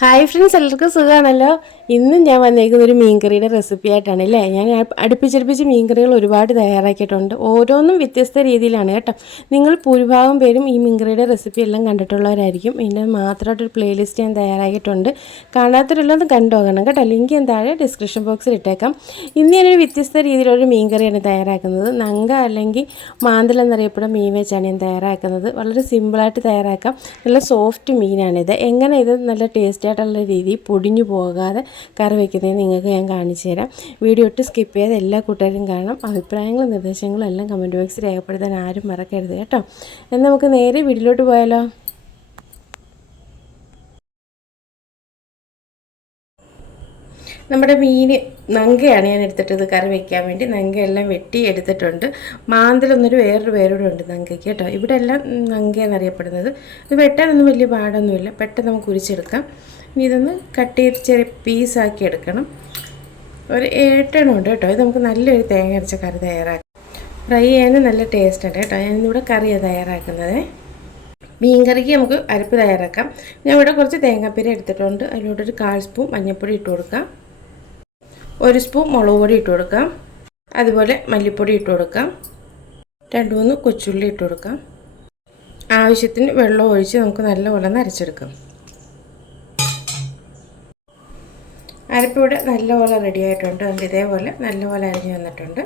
Hi friends എല്ലാവർക്കും സുഖമാണല്ലോ ഇന്നും ഞാൻ വന്നേക്കുന്ന ഒരു മീൻകറിയുടെ റെസിപ്പി ആയിട്ടാണ് അല്ലേ ഞാൻ അടുപ്പിച്ചടുപ്പിച്ച് മീൻകറികൾ ഒരുപാട് തയ്യാറാക്കിയിട്ടുണ്ട്. ഓരോന്നും വ്യത്യസ്ത രീതിയിലാണ് കേട്ടോ. നിങ്ങൾ ഭൂരിഭാഗം പേരും ഈ മീൻകറിയുടെ റെസിപ്പി എല്ലാം കണ്ടിട്ടുള്ളവരായിരിക്കും. ഇതിന്റെ മാത്രമായിട്ടൊരു പ്ലേലിസ്റ്റ് ഞാൻ തയ്യാറാക്കിയിട്ടുണ്ട്. കാണാത്തവരെല്ലാം കണ്ടു നോക്കണം കേട്ടോ. ലിങ്ക് ഞാൻ താഴെ ഡിസ്ക്രിപ്ഷൻ ബോക്സിൽ ഇട്ടേക്കാം. ഇന്ന് ഞാനൊരു വ്യത്യസ്ത രീതിയിലൊരു മീൻകറിയാണ് തയ്യാറാക്കുന്നത്. നങ്ക അല്ലെങ്കിൽ മാന്തൽ എന്നറിയപ്പെടുന്ന മീൻ വെച്ചാണ് ഞാൻ തയ്യാറാക്കുന്നത്. വളരെ സിമ്പിളായിട്ട് തയ്യാറാക്കാം. നല്ല സോഫ്റ്റ് മീനാണിത് എങ്ങനെ ഇത് നല്ല ടേസ്റ്റ് ആയിട്ടുള്ള രീതിയിൽ പൊടിഞ്ഞു പോകാതെ കറി വയ്ക്കുന്നത് നിങ്ങൾക്ക് ഞാൻ കാണിച്ചു തരാം. വീഡിയോ ഇട്ട് സ്കിപ്പ് ചെയ്ത് എല്ലാ കൂട്ടുകാരും കാണാം അഭിപ്രായങ്ങളും നിർദ്ദേശങ്ങളും എല്ലാം കമന്റ് ബോക്സിൽ രേഖപ്പെടുത്താൻ ആരും മറക്കരുത് കേട്ടോ. എന്നാൽ നമുക്ക് നേരെ വീട്ടിലോട്ട് പോയാലോ? നമ്മുടെ മീൻ നങ്കയാണ് ഞാൻ എടുത്തിട്ടത് കറി വെക്കാൻ വേണ്ടി. നങ്കയെല്ലാം വെട്ടി എടുത്തിട്ടുണ്ട്. മാന്തലൊന്നൊരു വേറൊരു പേരോടും ഉണ്ട് നങ്കയ്ക്ക് കേട്ടോ. ഇവിടെ എല്ലാം നങ്കയെന്നറിയപ്പെടുന്നത് ഇത് വെട്ടാനൊന്നും വലിയ പാടൊന്നുമില്ല. പെട്ടെന്ന് നമുക്ക് ഉരിച്ചെടുക്കാം. ഇനി ഇതൊന്ന് കട്ട് ചെയ്ത് ചെറിയ പീസാക്കി എടുക്കണം. ഒരു ഏട്ടെണ്ണം ഉണ്ട് കേട്ടോ. ഇത് നമുക്ക് നല്ലൊരു തേങ്ങ അരച്ച കറി തയ്യാറാക്കാം. ഫ്രൈ ചെയ്യാൻ നല്ല ടേസ്റ്റ് ഉണ്ട് കേട്ടോ. ഞാനിന്നിവിടെ കറിയാണ് തയ്യാറാക്കുന്നത്. മീൻ കറിക്ക് നമുക്ക് അരപ്പ് തയ്യാറാക്കാം. ഞാൻ ഇവിടെ കുറച്ച് തേങ്ങാപ്പീര എടുത്തിട്ടുണ്ട്. അതിലോട്ടൊരു കാൽ സ്പൂൺ മഞ്ഞൾപ്പൊടി ഇട്ട് കൊടുക്കാം. ഒരു സ്പൂൺ മുളക് പൊടി ഇട്ട് കൊടുക്കാം. അതുപോലെ മല്ലിപ്പൊടി ഇട്ട് കൊടുക്കാം. രണ്ട് മൂന്ന് കൊച്ചുള്ളി ഇട്ട് കൊടുക്കാം. ആവശ്യത്തിന് വെള്ളം ഒഴിച്ച് നമുക്ക് നല്ലപോലെ ഒന്ന് അരപ്പിവിടെ നല്ലപോലെ റെഡി ആയിട്ടുണ്ട്. അതുകൊണ്ട് ഇതേപോലെ നല്ലപോലെ അരിഞ്ഞു വന്നിട്ടുണ്ട്.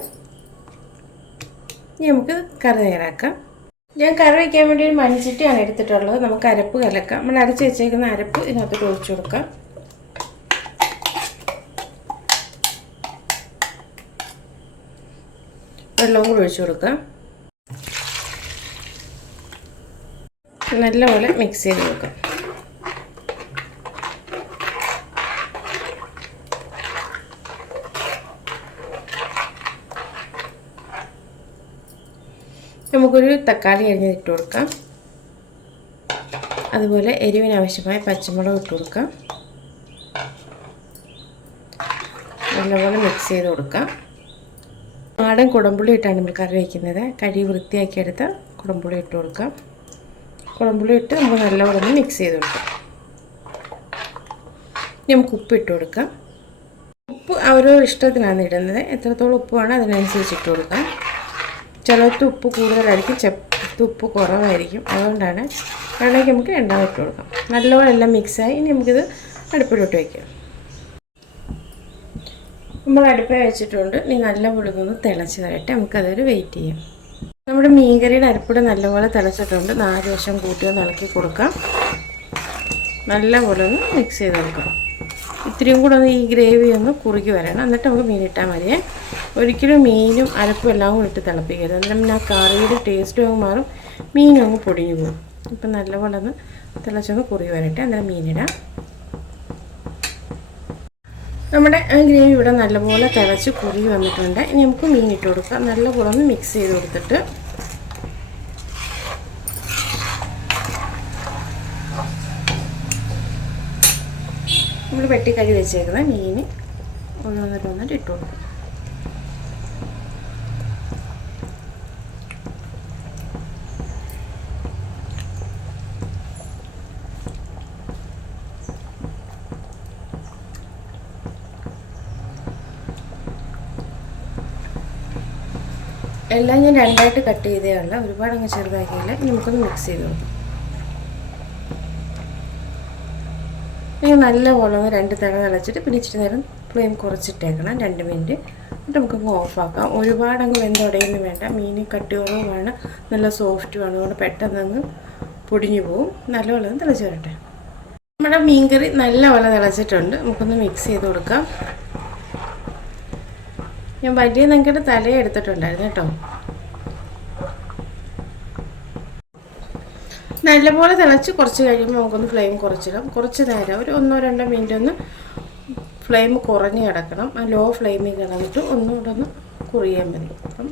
ഇനി നമുക്ക് കറി തയ്യാറാക്കാം. ഞാൻ കറി വയ്ക്കാൻ വേണ്ടി ഒരു മൺചട്ടിയാണ് എടുത്തിട്ടുള്ളത്. നമുക്ക് അരപ്പ് കലക്കാം. നമ്മൾ അരച്ച് വെച്ചേക്കുന്ന അരപ്പ് ഇതിനകത്തോട്ട് ഒഴിച്ചു കൊടുക്കാം. വെള്ളവും കൂടി ഒഴിച്ചു കൊടുക്കാം. നല്ലപോലെ മിക്സ് ചെയ്ത് കൊടുക്കാം. തക്കാളി അരിഞ്ഞ് ഇട്ട് കൊടുക്കാം. അതുപോലെ എരിവിനാവശ്യമായ പച്ചമുളക് ഇട്ട് കൊടുക്കാം. നല്ലപോലെ മിക്സ് ചെയ്ത് കൊടുക്കാം. നാടൻ കുടംപുളി ഇട്ടാണ് നമ്മൾ കറി വയ്ക്കുന്നത് കഴുകി വൃത്തിയാക്കി എടുത്ത കുടംപുളി ഇട്ട് കൊടുക്കാം. കുടംപുളി ഇട്ട് നമുക്ക് നല്ലപോലെ ഒന്ന് മിക്സ് ചെയ്ത് കൊടുക്കാം. ഇനി നമുക്ക് ഉപ്പ് ഇട്ട് കൊടുക്കാം. ഉപ്പ് ഓരോ ഇഷ്ടത്തിനാണ് ഇടുന്നത്. എത്രത്തോളം ഉപ്പ് വേണം അതിനനുസരിച്ച് ഇട്ട് കൊടുക്കാം. ചിലർക്ക് ഉപ്പ് കൂടുതലായിരിക്കും ചെത്ത് ഉപ്പ് കുറവായിരിക്കും. അതുകൊണ്ടാണ് വേണമെങ്കിൽ നമുക്ക് രണ്ടാമത് കൊടുക്കാം. നല്ലപോലെ എല്ലാം മിക്സായി ഇനി നമുക്കിത് അടുപ്പിലോട്ട് വയ്ക്കാം നമ്മൾ അടുപ്പേ വെച്ചിട്ടുണ്ട്. ഇനി നല്ല ഒന്ന് തിളച്ച് തരട്ടെ നമുക്കതൊരു വെയിറ്റ് ചെയ്യാം. നമ്മുടെ മീൻകറിയുടെ അരപ്പിടെ നല്ലപോലെ തിളച്ചിട്ടുണ്ട്. നാല് വശം കൂട്ടി ഒന്ന് ഇളക്കി കൊടുക്കാം. നല്ലപോലെ ഒന്ന് മിക്സ് ചെയ്ത് കൊടുക്കാം. ഇത്രയും കൂടെ ഒന്ന് ഈ ഗ്രേവി ഒന്ന് കുറുകി വരണം. എന്നിട്ട് നമുക്ക് മീൻ ഇട്ടാൽ മതിയേ. ഒരിക്കലും മീനും അരപ്പും എല്ലാം കൂടി ഇട്ട് തിളപ്പിക്കരുത്. അന്നേരം ആ കറിയുടെ ടേസ്റ്റും അങ്ങ് മാറും. മീനും അങ്ങ് പൊടിഞ്ഞു പോകും. ഇപ്പം നല്ലപോലെ ഒന്ന് തിളച്ചൊന്ന് കുറി വരട്ടെ. അന്നേരം മീനിടാം നമ്മുടെ ഗ്രേവി ഇവിടെ നല്ലപോലെ തിളച്ച് കുറി വന്നിട്ടുണ്ട്. ഇനി നമുക്ക് മീൻ ഇട്ട് കൊടുക്കാം. നല്ലപോലെ ഒന്ന് മിക്സ് ചെയ്ത് കൊടുത്തിട്ട്. നമ്മൾ വെട്ടിക്കഴി വെച്ചേക്കുന്ന മീൻ ഓരോന്നിട്ട് വന്നിട്ട് ഇട്ട് കൊടുക്കും. എല്ലാം ഞാൻ രണ്ടായിട്ട് കട്ട് ചെയ്തേ ഉള്ള ഒരുപാട് അങ്ങ് ചെറുതാക്കിയില്ല. ഇനി നമുക്കൊന്ന് മിക്സ് ചെയ്ത് കൊടുക്കാം ഇനി നല്ലപോലെ ഒന്ന് രണ്ട് തവണ തിളച്ചിട്ട് പിന്നെ ഇച്ചിരി നേരം ഫ്ലെയിം കുറച്ചിട്ടേക്കണം രണ്ട് മിനിറ്റ് എന്നിട്ട് നമുക്കങ്ങ് ഓഫാക്കാം ഒരുപാട് അങ്ങ് വെന്തുടയൊന്നും വേണ്ട. മീൻ കട്ടിയോളവുമാണ് നല്ല സോഫ്റ്റുമാണ് അതുകൊണ്ട് പെട്ടെന്ന് അങ്ങ് പൊടിഞ്ഞു പോവും. നല്ലപോലെ ഒന്ന് തിളച്ച് വരട്ടെ. നമ്മുടെ മീൻകറി നല്ലപോലെ തിളച്ചിട്ടുണ്ട്. നമുക്കൊന്ന് മിക്സ് ചെയ്ത് കൊടുക്കാം. ഞാൻ വലിയ നങ്കയുടെ തല എടുത്തിട്ടുണ്ടായിരുന്നു കേട്ടോ. നല്ലപോലെ തിളച്ച് കുറച്ച് കഴിയുമ്പോൾ നമുക്കൊന്ന് ഫ്ലെയിം കുറച്ചിടാം. കുറച്ച് നേരം ഒരു ഒന്നോ രണ്ടോ മിനിറ്റ് ഒന്ന് ഫ്ലെയിം കുറഞ്ഞ് കിടക്കണം. ലോ ഫ്ലെയിമിൽ കിടന്നിട്ട് ഒന്നുകൂടെ ഒന്ന് കുറിയാൻ മതി. അപ്പം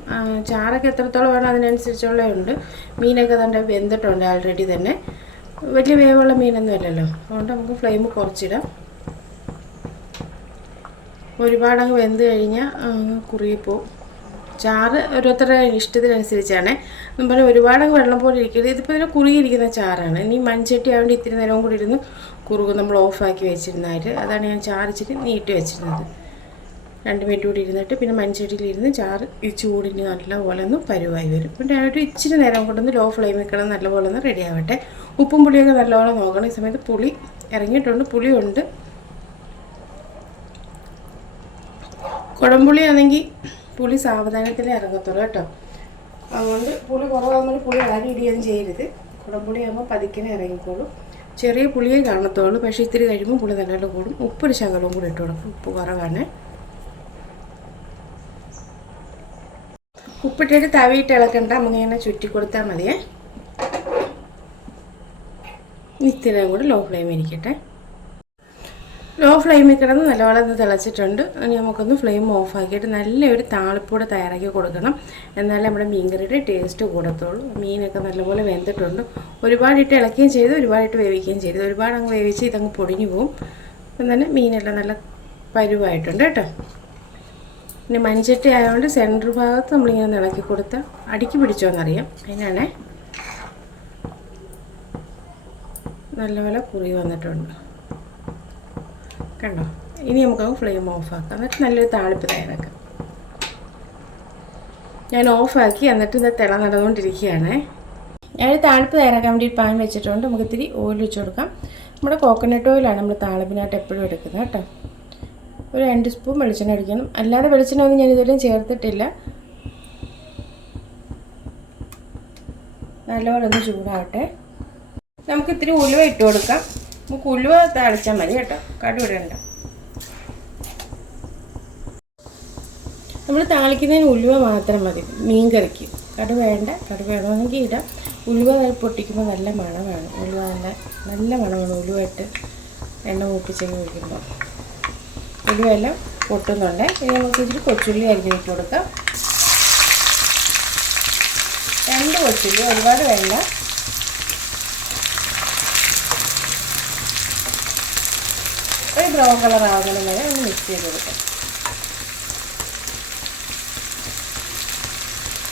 ചാറൊക്കെ എത്രത്തോളം വേണം അതിനനുസരിച്ചുള്ള ഉണ്ട്. മീനൊക്കെ തന്നെ വെന്തിട്ടുണ്ട് ആൾറെഡി തന്നെ. വലിയ വേവുള്ള മീനൊന്നും അല്ലല്ലോ. അതുകൊണ്ട് നമുക്ക് ഫ്ലെയിം കുറച്ചിടാം. ഒരുപാടങ്ങ് വെന്ത് കഴിഞ്ഞാൽ കുറുകിപ്പോവും. ചാറ് ഓരോരുത്തരുടെ ഇഷ്ടത്തിനനുസരിച്ചാണ്. പറഞ്ഞാൽ ഒരുപാടങ്ങ് വെള്ളം പോലെ ഇരിക്കരുത്. ഇതിപ്പോൾ ഇതിന് കുറുകിയിരിക്കുന്ന ചാറാണ്. ഇനി മൺചട്ടി ആയതുകൊണ്ട് ഇത്തിരി നേരവും കൂടി ഇരുന്ന് കുറുക്. നമ്മൾ ഓഫാക്കി വെച്ചിരുന്നായിട്ട് അതാണ് ഞാൻ ചാറിച്ചിട്ട് നീട്ടി വെച്ചിരുന്നത്. രണ്ട് മിനിറ്റ് കൂടി ഇരുന്നിട്ട് പിന്നെ മൺചട്ടിയിലിരുന്ന് ചാറ് ഈ ചൂടിന് നല്ലപോലെ ഒന്ന് പരുവായി വരും. പിന്നെ ഒരു ഇച്ചിരി നേരം കൊണ്ടൊന്ന് ലോ ഫ്ലെയിമിൽ കിടന്ന് നല്ലപോലെ ഒന്ന് റെഡി ആവട്ടെ. ഉപ്പും പുളിയൊക്കെ നല്ലപോലെ നോക്കണം. ഈ സമയത്ത് പുളി ഇറങ്ങിയിട്ടുണ്ട്. പുളിയുണ്ട്. കുടംപുളി ആണെങ്കിൽ പുളി സാവധാനത്തിൽ ഇറങ്ങത്തുള്ളൂ കേട്ടോ. അതുകൊണ്ട് പുളി കുറവാകുമ്പോൾ പുളി ആരും ഇടിയൊന്നും ചെയ്യരുത്. കുടംപുളി ആകുമ്പോൾ പതുക്കിനെ ഇറങ്ങിക്കോളും. ചെറിയ പുളിയെ കാണത്തുള്ളൂ. പക്ഷേ ഇത്തിരി കഴിയുമ്പോൾ പുളി നല്ലോണം കൂടും. ഉപ്പൊരു ശകലവും കൂടി ഇട്ട് കൊടുക്കും. ഉപ്പ് കുറവാണ്. ഉപ്പിട്ടിട്ട് തവിയിട്ട് ഇളക്കണ്ട. നമുക്കിങ്ങനെ ചുറ്റി കൊടുത്താൽ മതിയേ. ഇത്തിരി കൂടി ലോ ഫ്ലെയിം ഇരിക്കട്ടെ. ലോ ഫ്ലെയിമിൽ കിടന്ന് ഒന്ന് തിളച്ചിട്ടുണ്ട്. ഇനി നമുക്കൊന്ന് ഫ്ലെയിം ഓഫാക്കിയിട്ട് നല്ലൊരു താളിപ്പൂടെ തയ്യാറാക്കി കൊടുക്കണം. എന്നാലേ നമ്മുടെ മീൻകറിയുടെ ടേസ്റ്റ് കൂടത്തുള്ളൂ. മീനൊക്കെ നല്ലപോലെ വെന്തിട്ടുണ്ട്. ഒരുപാടിട്ട് ഇളക്കുകയും ചെയ്തു ഒരുപാടിട്ട് വേവിക്കുകയും ചെയ്തു. ഒരുപാട് അങ്ങ് വേവിച്ച് ഇതങ്ങ് പൊടിഞ്ഞു പോകും അപ്പം തന്നെ മീനെല്ലാം നല്ല പരുവായിട്ടുണ്ട് കേട്ടോ. പിന്നെ മൺചട്ടി ആയതുകൊണ്ട് സെന്റർ ഭാഗത്ത് നമ്മളിങ്ങനെ ഇളക്കി കൊടുത്ത് അടിക്ക് പിടിച്ചോന്നറിയാം. അതിനാണേ നല്ലപോലെ കുറി വന്നിട്ടുണ്ട്. കണ്ടോ? ഇനി നമുക്ക് ഫ്ലെയിം ഓഫ് ആക്കാം. എന്നിട്ട് നല്ലൊരു താളിപ്പ് തയ്യാറാക്കാം. ഞാൻ ഓഫാക്കി എന്നിട്ട് ഇത് തിള നടന്നുകൊണ്ടിരിക്കുകയാണ്. ഞാൻ താളിപ്പ് തയ്യാറാക്കാൻ വേണ്ടി പാൻ വെച്ചിട്ടുണ്ട്. നമുക്ക് ഇത്തിരി ഓയിൽ വെച്ച് കൊടുക്കാം. നമ്മുടെ കോക്കനട്ട് ഓയിലാണ് നമ്മൾ താളിപ്പിനായിട്ട് എപ്പോഴും എടുക്കുന്നത് കേട്ടോ. ഒരു രണ്ട് സ്പൂൺ വെളിച്ചെണ്ണ ഒഴിക്കണം. അല്ലാതെ വെളിച്ചെണ്ണ ഒന്നും ഞാൻ ഇതുവരെയും ചേർത്തിട്ടില്ല. നല്ലപോലെ ഒന്ന് ചൂടാവട്ടെ. നമുക്ക് ഇത്തിരി ഉലുവ ഇട്ട് കൊടുക്കാം. നമുക്ക് ഉലുവ തളിച്ചാൽ മതി കേട്ടോ. കടുവിടണ്ട നമ്മൾ താളിക്കുന്നതിന് ഉലുവ മാത്രം മതി മീൻ കറിക്ക്. കടു വേണ്ട കടു വേണമെങ്കിൽ ഇടാം. ഉലുവ പൊട്ടിക്കുമ്പോൾ നല്ല മണമാണ്. ഉലുവ നല്ല നല്ല മണമാണ് ഉലുവ ഇട്ട് എണ്ണ മൂപ്പിച്ചൊക്കെ ഒഴിക്കുമ്പോൾ ഉലുവെല്ലാം പൊട്ടുന്നുണ്ട്. ഇനി നമുക്ക് ഇച്ചിരി കൊച്ചുള്ളി അരിഞ്ഞിട്ട് കൊടുക്കാം. രണ്ട് കൊച്ചുള്ളി ഒരുപാട് വേണ്ട. ഒരു ബ്രൗൺ കളർ ആവുന്നതിന് വരെ ഒന്ന് മിക്സ് ചെയ്ത് കൊടുക്കാം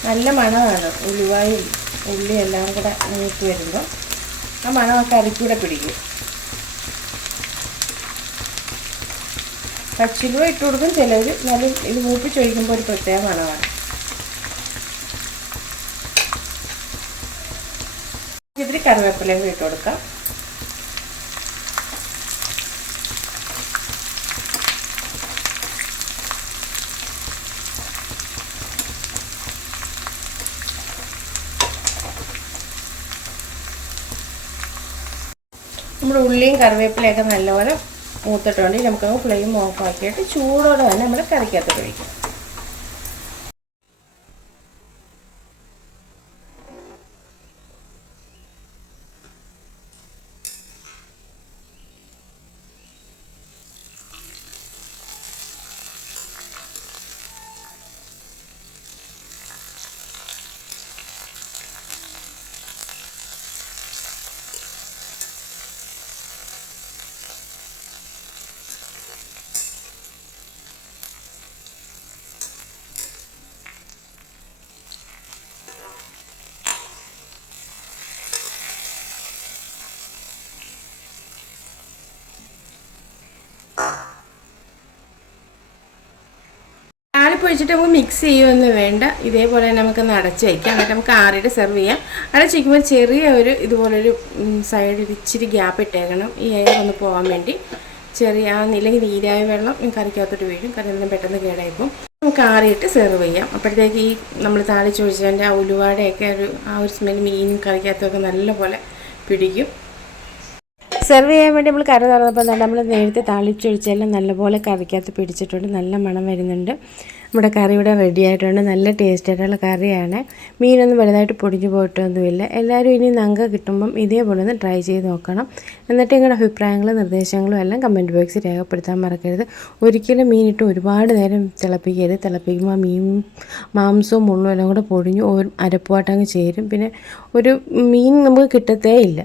നല്ല മണമാണ്. ഉലുവായും ഉള്ളി എല്ലാം കൂടെ മൂത്ത് വരുമ്പോൾ ആ മണമൊക്കെ അരിക്കൂടെ പിടിക്കും. പച്ചിലുവ ഇട്ട് കൊടുക്കും. ചിലർ നല്ല ഇത് മൂപ്പിച്ചൊഴിക്കുമ്പോൾ ഒരു പ്രത്യേക മണമാണ്. ഇതിൽ കറിവേപ്പിലയും ഇട്ട് കൊടുക്കാം. നമ്മുടെ ഉള്ളിയും കറിവേപ്പിലയൊക്കെ നല്ലപോലെ മൂത്തിട്ടുണ്ടെങ്കിൽ നമുക്ക് ഫ്ലെയിം ഓഫ് ആക്കിയിട്ട് ചൂടോടെ തന്നെ നമ്മൾ കറിക്കകത്ത് കഴിക്കാം താളിപ്പ് ഒഴിച്ചിട്ട് നമുക്ക് മിക്സ് ചെയ്യുമെന്ന് വേണ്ട. ഇതേപോലെ തന്നെ നമുക്കൊന്ന് അടച്ച് വയ്ക്കാം എന്നിട്ട് നമുക്ക് ആറിയിട്ട് സെർവ് ചെയ്യാം. അടച്ച് വയ്ക്കുമ്പോൾ ചെറിയ ഒരു ഇതുപോലൊരു സൈഡിൽ ഇച്ചിരി ഗ്യാപ്പ് ഇട്ടേക്കണം. ഈ എയർ ഒന്ന് പോകാൻ വേണ്ടി. ചെറിയ ഇല്ലെങ്കിൽ നീരായ വെള്ളം കറിക്കകത്തോട്ട് വീഴും. കറി എല്ലാം പെട്ടെന്ന് കേടായിപ്പോൾ നമുക്ക് ആറിയിട്ട് സെർവ് ചെയ്യാം. അപ്പോഴത്തേക്ക് ഈ നമ്മൾ താളിച്ചൊഴിച്ചതിന്റെ ആ ഉലുവാടയൊക്കെ ഒരു ആ ഒരു സ്മെൽ മീനും കറിക്കകത്തൊക്കെ നല്ലപോലെ പിടിക്കും. സെർവ് ചെയ്യാൻ വേണ്ടി നമ്മൾ കറി തുറന്നപ്പോൾ നമ്മൾ നേരത്തെ താളിച്ചൊഴിച്ചെല്ലാം നല്ലപോലെ കറിക്കകത്ത് പിടിച്ചിട്ടുണ്ട്. നല്ല മണം വരുന്നുണ്ട്. നമ്മുടെ കറി ഇവിടെ റെഡി ആയിട്ടുണ്ട്. നല്ല ടേസ്റ്റ് ആയിട്ടുള്ള കറിയാണ്. മീനൊന്നും വലുതായിട്ട് പൊടിഞ്ഞു പോയിട്ടൊന്നുമില്ല. എല്ലാവരും ഇനി നങ്ക കിട്ടുമ്പം ഇതേപോലെ ഒന്ന് ട്രൈ ചെയ്ത് നോക്കണം. എന്നിട്ട് നിങ്ങളുടെ അഭിപ്രായങ്ങളും നിർദ്ദേശങ്ങളും എല്ലാം കമന്റ് ബോക്സിൽ രേഖപ്പെടുത്താൻ മറക്കരുത്. ഒരിക്കലും മീനിട്ട് ഒരുപാട് നേരം തിളപ്പിക്കരുത്. തിളപ്പിക്കുമ്പോൾ മീൻ മാംസവും മുള്ളും എല്ലാം കൂടെ പൊടിഞ്ഞു ഒരു അരപ്പുമായിട്ടങ്ങ് ചേരും. പിന്നെ ഒരു മീൻ നമുക്ക് കിട്ടത്തേ ഇല്ല.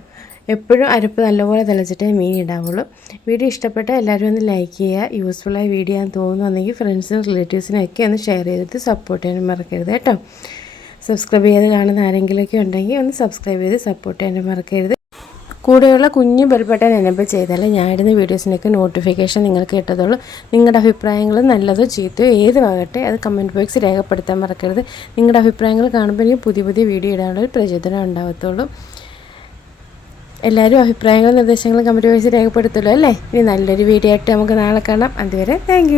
എപ്പോഴും അരപ്പ് നല്ലപോലെ തിളച്ചിട്ടേ മീൻ ഇടാവുള്ളൂ. വീഡിയോ ഇഷ്ടപ്പെട്ട എല്ലാവരും ഒന്ന് ലൈക്ക് ചെയ്യുക. യൂസ്ഫുള്ളായ വീഡിയോ ആണെന്ന് തോന്നുന്നുണ്ടെങ്കിൽ ഫ്രണ്ട്സിനും റിലേറ്റീവ്സിനൊക്കെ ഒന്ന് ഷെയർ ചെയ്തിട്ട് സപ്പോർട്ട് ചെയ്യാൻ മറക്കരുത് കേട്ടോ. സബ്സ്ക്രൈബ് ചെയ്ത് കാണുന്ന ആരെങ്കിലുമൊക്കെ ഉണ്ടെങ്കിൽ ഒന്ന് സബ്സ്ക്രൈബ് ചെയ്ത് സപ്പോർട്ട് ചെയ്യാൻ മറക്കരുത്. കൂടെയുള്ള കുഞ്ഞു ബെൽബട്ടൺ എനബിൾ ചെയ്താലേ ഞാൻ ഇടുന്ന വീഡിയോസിനൊക്കെ നോട്ടിഫിക്കേഷൻ നിങ്ങൾക്ക് കിട്ടത്തുള്ളൂ. നിങ്ങളുടെ അഭിപ്രായങ്ങൾ നല്ലതോ ചീത്തോ ഏത് ആകട്ടെ അത് കമന്റ് ബോക്സിൽ രേഖപ്പെടുത്താൻ മറക്കരുത്. നിങ്ങളുടെ അഭിപ്രായങ്ങൾ കാണുമ്പോൾ എനിക്ക് പുതിയ പുതിയ വീഡിയോ ഇടാനുള്ളൊരു പ്രചോദനം ഉണ്ടാകത്തുള്ളൂ എല്ലാവരും അഭിപ്രായങ്ങളും നിർദ്ദേശങ്ങളും കമന്റ് ബോക്സിൽ രേഖപ്പെടുത്തുള്ളൂ അല്ലേ? ഇനി നല്ലൊരു വീഡിയോ ആയിട്ട് നമുക്ക് നാളെ കാണാം. അതുവരെ താങ്ക്